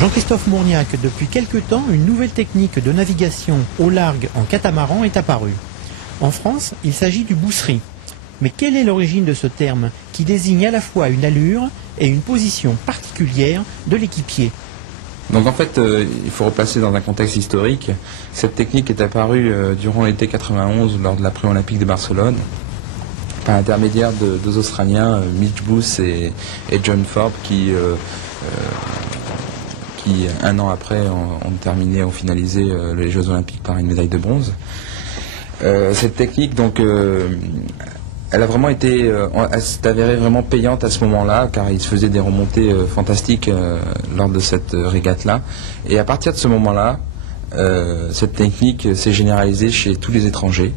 Jean-Christophe Mourniac, depuis quelque temps, une nouvelle technique de navigation au large en catamaran est apparue. En France, il s'agit du bousserie. Mais quelle est l'origine de ce terme qui désigne à la fois une allure et une position particulière de l'équipier? Donc en fait, il faut replacer dans un contexte historique. Cette technique est apparue durant l'été 91 lors de la pré-olympique de Barcelone par l'intermédiaire de deux Australiens, Mitch Booth et John Forbes, qui un an après ont finalisé les Jeux Olympiques par une médaille de bronze. Cette technique, donc, elle a vraiment été, elle s'est avérée vraiment payante à ce moment-là, car il se faisait des remontées fantastiques lors de cette régate-là. Et à partir de ce moment-là, cette technique s'est généralisée chez tous les étrangers.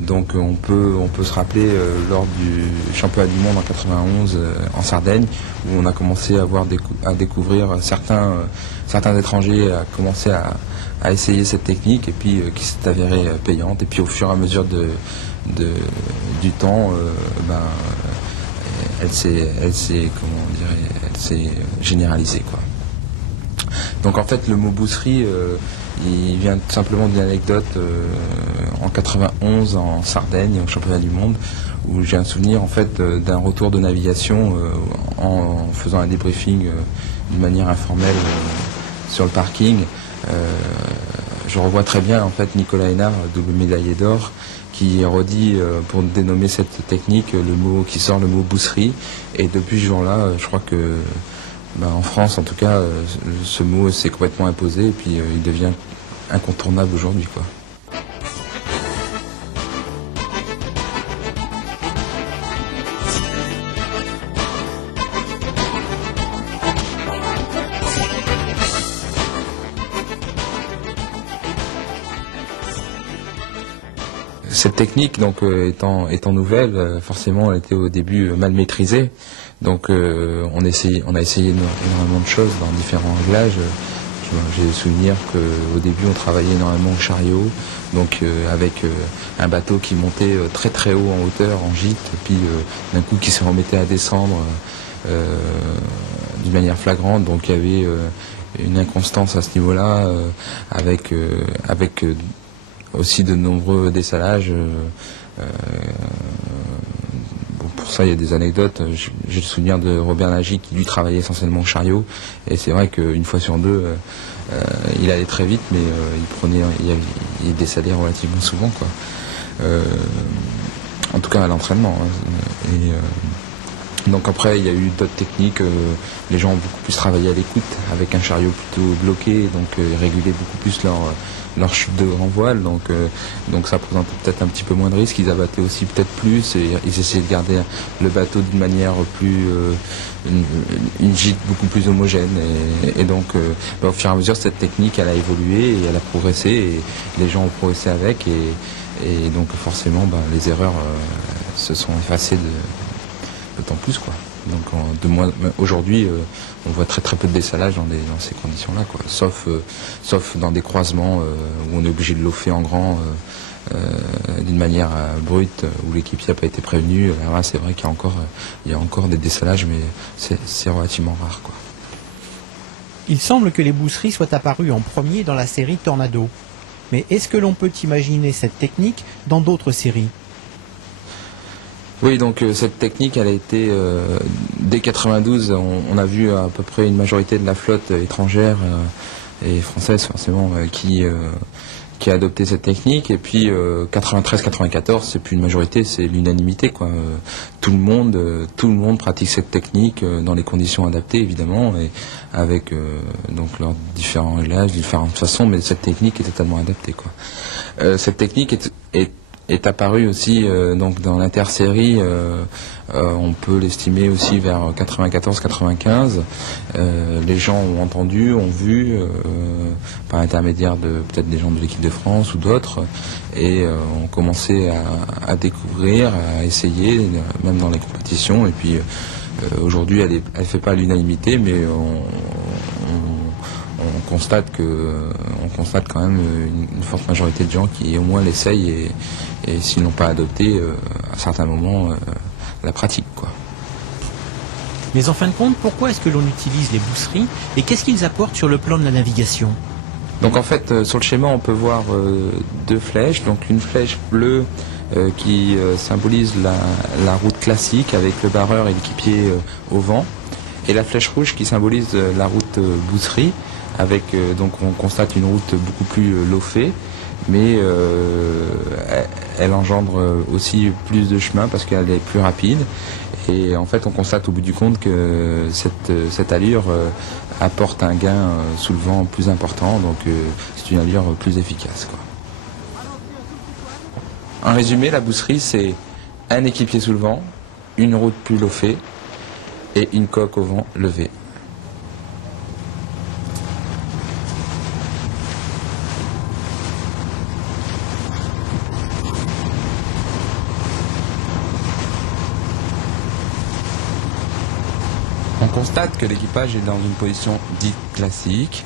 Donc on peut se rappeler lors du championnat du monde en 91 en Sardaigne, où on a commencé à découvrir certains étrangers à commencer à essayer cette technique, et puis qui s'est avérée payante. Et puis au fur et à mesure du temps, elle s'est généralisée, quoi. Donc en fait, le mot bousserie, il vient tout simplement d'une anecdote en 91 en Sardaigne, au championnat du monde, où j'ai un souvenir en fait d'un retour de navigation en faisant un débriefing d'une manière informelle sur le parking. Je revois très bien en fait Nicolas Hénard, double médaillé d'or, qui redit pour dénommer cette technique le mot bousserie. Et depuis ce jour-là, je crois que en France, en tout cas, ce mot s'est complètement imposé, et puis il devient incontournable aujourd'hui, quoi. Cette technique, donc, étant nouvelle, forcément, elle était au début mal maîtrisée. Donc, on a essayé énormément de choses dans différents réglages. J'ai le souvenir qu'au début, on travaillait énormément au chariot, donc avec un bateau qui montait très très haut en hauteur, en gîte, et puis d'un coup qui se remettait à descendre d'une manière flagrante. Donc, il y avait une inconstance à ce niveau-là, avec aussi de nombreux dessalages. Pour ça, il y a des anecdotes. J'ai le souvenir de Robert Nagy qui lui travaillait essentiellement au chariot, et c'est vrai qu'une fois sur deux, il allait très vite, mais il dessalait relativement souvent, quoi. En tout cas à l'entraînement, hein. Et donc après, il y a eu d'autres techniques. Les gens ont beaucoup plus travaillé à l'écoute avec un chariot plutôt bloqué, donc ils régulaient beaucoup plus leur chute de grand voile, donc ça présentait peut-être un petit peu moins de risques. Ils abattaient aussi peut-être plus, et ils essayaient de garder le bateau d'une manière plus, une gîte beaucoup plus homogène, et donc au fur et à mesure, cette technique elle a évolué et elle a progressé, et les gens ont progressé avec, et donc forcément les erreurs se sont effacées d'autant plus, quoi. Donc aujourd'hui, on voit très très peu de dessalage dans ces conditions-là, quoi. Sauf dans des croisements où on est obligé de lofer en grand d'une manière brute, où l'équipier n'a pas été prévenu. Là, c'est vrai qu'il y a encore des dessalages, mais c'est relativement rare, quoi. Il semble que les bousseries soient apparues en premier dans la série Tornado. Mais est-ce que l'on peut imaginer cette technique dans d'autres séries ? Oui, donc cette technique, elle a été, dès 92, on a vu à peu près une majorité de la flotte étrangère et française forcément qui a adopté cette technique. Et puis 93-94, c'est plus une majorité, c'est l'unanimité, quoi. Tout le monde pratique cette technique dans les conditions adaptées, évidemment, et avec donc leurs différents réglages, différentes façons, mais cette technique est totalement adaptée, quoi. Cette technique est apparu aussi donc dans l'intersérie, on peut l'estimer aussi vers 94-95. Les gens ont entendu, ont vu, par l'intermédiaire de peut-être des gens de l'équipe de France ou d'autres, et ont commencé à découvrir, à essayer, même dans les compétitions. Et puis aujourd'hui, elle fait pas l'unanimité, mais on constate quand même une forte majorité de gens qui au moins l'essayent, et s'ils n'ont pas adopté, à certains moments, la pratiquent, quoi. Mais en fin de compte, pourquoi est-ce que l'on utilise les bousseries et qu'est-ce qu'ils apportent sur le plan de la navigation? Donc en fait, sur le schéma, on peut voir deux flèches. Donc une flèche bleue qui symbolise la route classique avec le barreur et l'équipier au vent, et la flèche rouge qui symbolise la route bousserie avec donc on constate une route beaucoup plus loffée, mais elle engendre aussi plus de chemin parce qu'elle est plus rapide. Et en fait, on constate au bout du compte que cette allure apporte un gain sous le vent plus important, donc c'est une allure plus efficace, quoi. En résumé, la bousserie, c'est un équipier sous le vent, une route plus loffée et une coque au vent levée. On constate que l'équipage est dans une position dite classique,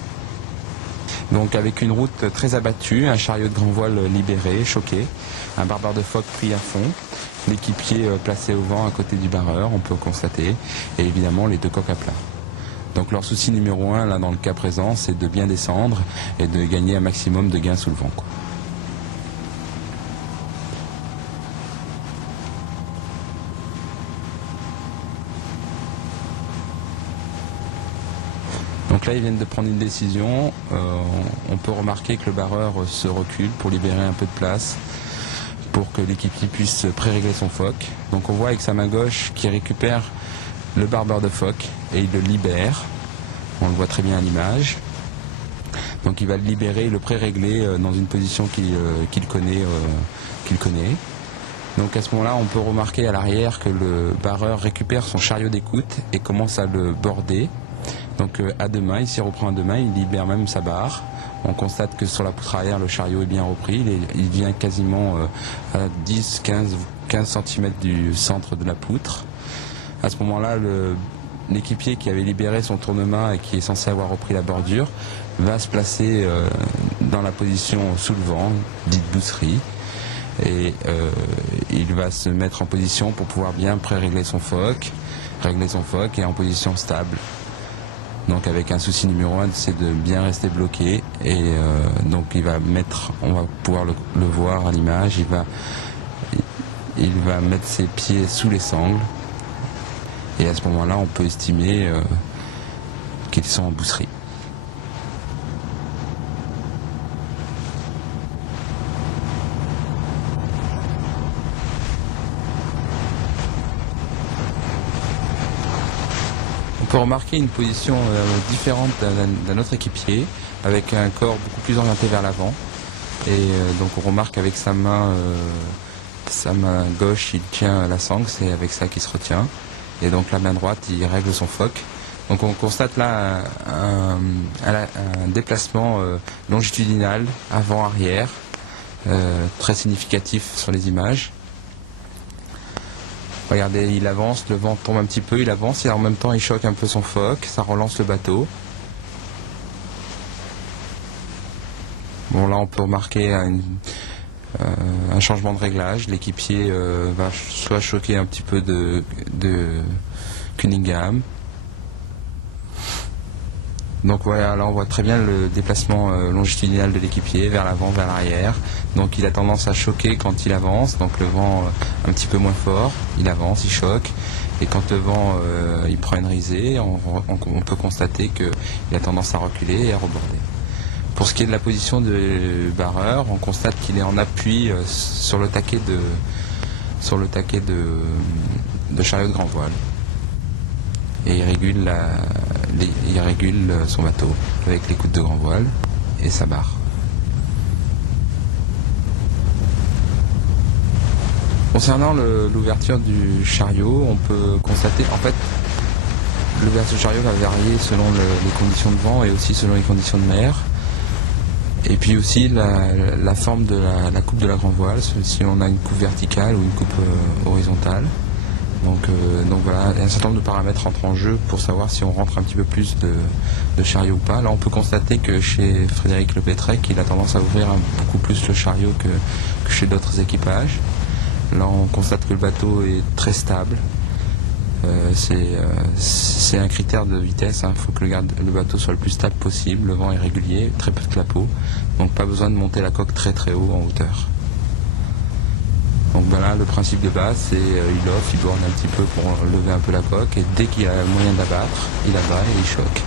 donc avec une route très abattue, un chariot de grand voile libéré, choqué, un barbeur de phoque pris à fond, l'équipier placé au vent à côté du barreur, on peut constater, et évidemment les deux coques à plat. Donc leur souci numéro 1, là dans le cas présent, c'est de bien descendre et de gagner un maximum de gains sous le vent, quoi. Donc là, ils viennent de prendre une décision. On peut remarquer que le barreur se recule pour libérer un peu de place, pour que l'équipier puisse pré-régler son phoque. Donc on voit avec sa main gauche qu'il récupère le barbeur de phoque et il le libère. On le voit très bien à l'image. Donc il va le libérer et le pré-régler dans une position qu'il connaît. Donc à ce moment-là, on peut remarquer à l'arrière que le barreur récupère son chariot d'écoute et commence à le border. Donc à deux mains, il s'y reprend à deux mains, il libère même sa barre. On constate que sur la poutre arrière, le chariot est bien repris. Il vient quasiment à 10, 15 cm du centre de la poutre. À ce moment-là, l'équipier qui avait libéré son tournement et qui est censé avoir repris la bordure va se placer dans la position sous le vent, dite bousserie. Et il va se mettre en position pour pouvoir bien régler son phoque et en position stable. Donc avec un souci numéro 1, c'est de bien rester bloqué, et donc on va pouvoir le voir à l'image, il va mettre ses pieds sous les sangles, et à ce moment-là on peut estimer qu'ils sont en bousserie. On peut remarquer une position différente d'un autre équipier, avec un corps beaucoup plus orienté vers l'avant. Et donc on remarque avec sa main gauche, il tient la sangle, c'est avec ça qu'il se retient. Et donc la main droite, il règle son phoque. Donc on constate là un déplacement longitudinal avant-arrière, très significatif sur les images. Regardez, il avance, le vent tombe un petit peu, il avance et en même temps il choque un peu son phoque, ça relance le bateau. Bon, là on peut remarquer un changement de réglage. L'équipier va soit choquer un petit peu de Cunningham. Donc voilà, là on voit très bien le déplacement longitudinal de l'équipier vers l'avant, vers l'arrière. Donc il a tendance à choquer quand il avance, donc le vent un petit peu moins fort, il avance, il choque. Et quand le vent il prend une risée, on peut constater qu'il a tendance à reculer et à reborder. Pour ce qui est de la position de barreur, on constate qu'il est en appui sur le taquet de chariot de grand voile. Et il régule son bateau avec l'écoute de grand voile et sa barre. Concernant l'ouverture du chariot, on peut constater, en fait, l'ouverture du chariot va varier selon les conditions de vent et aussi selon les conditions de mer. Et puis aussi la forme de la coupe de la grand voile, si on a une coupe verticale ou une coupe horizontale. Donc voilà, un certain nombre de paramètres entrent en jeu pour savoir si on rentre un petit peu plus de chariot ou pas. Là on peut constater que chez Frédéric Lepétrec, il a tendance à ouvrir beaucoup plus le chariot que chez d'autres équipages. Là on constate que le bateau est très stable, C'est un critère de vitesse, il faut que le bateau soit le plus stable possible, le vent est régulier, très peu de clapots, donc pas besoin de monter la coque très très haut en hauteur. Donc voilà, le principe de base, c'est il offre, il borne un petit peu pour lever un peu la coque, et dès qu'il a moyen d'abattre, il abat et il choque.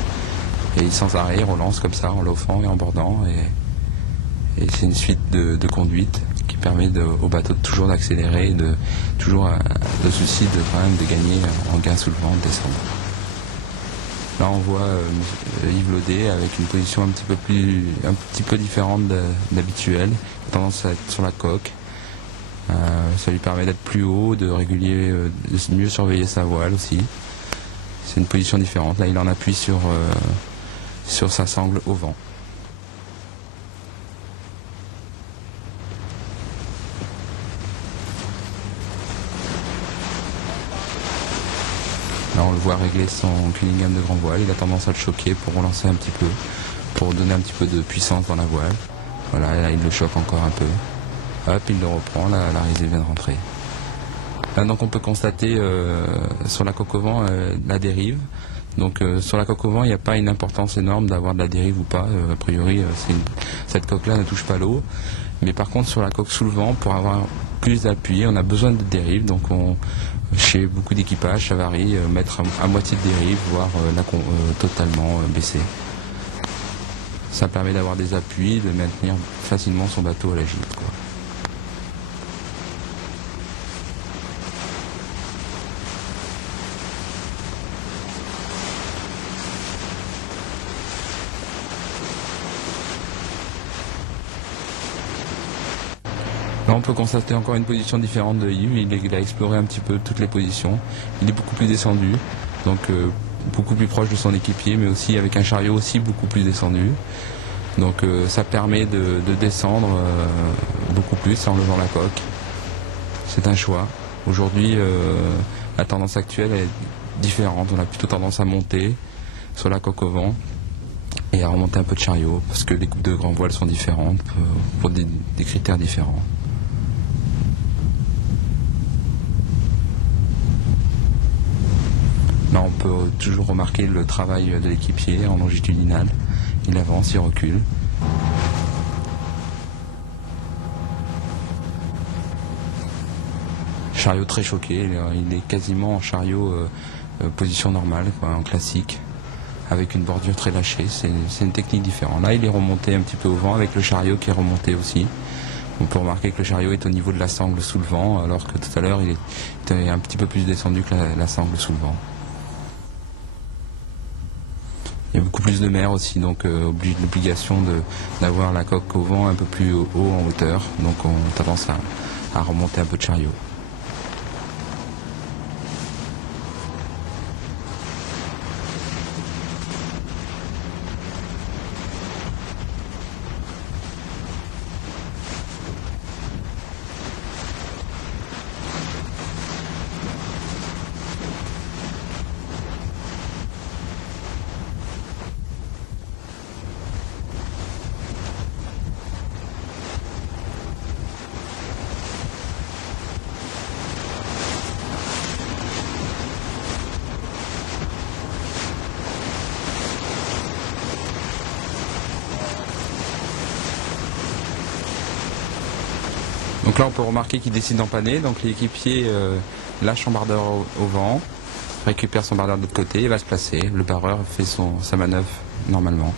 Et sans arrêt, il relance comme ça, en loffant et en bordant, et c'est une suite de conduite qui permet au bateau toujours d'accélérer et toujours le souci quand même de gagner en gain sous le vent, de descendre. Là on voit Yves Laudet avec une position un petit peu différente d'habituelle, tendance à être sur la coque. Ça lui permet d'être plus haut, de mieux surveiller sa voile aussi. C'est une position différente. Là il en appuie sur sa sangle au vent. Là on le voit régler son Cunningham de grand voile, il a tendance à le choquer pour relancer un petit peu, pour donner un petit peu de puissance dans la voile. Voilà, et là il le choque encore un peu. Hop, il le reprend, la risée vient de rentrer. Là donc on peut constater sur la coque au vent la dérive. Donc sur la coque au vent, il n'y a pas une importance énorme d'avoir de la dérive ou pas. A priori, cette coque-là ne touche pas l'eau. Mais par contre, sur la coque sous le vent, pour avoir plus d'appui, on a besoin de dérive. Donc chez beaucoup d'équipages, ça varie, mettre à moitié de dérive, voire totalement baisser. Ça permet d'avoir des appuis, de maintenir facilement son bateau à la gîte, quoi. Là on peut constater encore une position différente de Yves, il a exploré un petit peu toutes les positions, il est beaucoup plus descendu, donc beaucoup plus proche de son équipier, mais aussi avec un chariot aussi beaucoup plus descendu. Donc ça permet de descendre beaucoup plus en levant la coque. C'est un choix. Aujourd'hui la tendance actuelle est différente, on a plutôt tendance à monter sur la coque au vent et à remonter un peu de chariot, parce que les coupes de grand voile sont différentes pour des critères différents. Là on peut toujours remarquer le travail de l'équipier en longitudinal. Il avance, il recule. Chariot très choqué, il est quasiment en chariot position normale, quoi, en classique, avec une bordure très lâchée. C'est une technique différente. Là il est remonté un petit peu au vent avec le chariot qui est remonté aussi. On peut remarquer que le chariot est au niveau de la sangle sous le vent, alors que tout à l'heure il était un petit peu plus descendu que la sangle sous le vent. Il y a beaucoup plus de mer aussi, donc l'obligation d'avoir la coque au vent un peu plus haut en hauteur, donc on a tendance à remonter un peu de chariot. Donc là on peut remarquer qu'il décide d'empanner, donc l'équipier lâche son bardeur au vent, récupère son bardeur de l'autre côté et va se placer. Le barreur fait sa manœuvre normalement.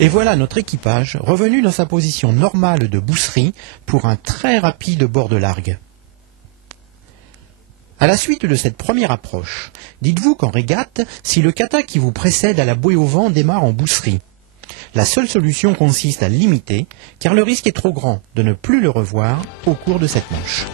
Et voilà notre équipage revenu dans sa position normale de bousserie pour un très rapide bord de largue. À la suite de cette première approche, dites-vous qu'en régate, si le kata qui vous précède à la bouée au vent démarre en bousserie, la seule solution consiste à limiter, car le risque est trop grand de ne plus le revoir au cours de cette manche.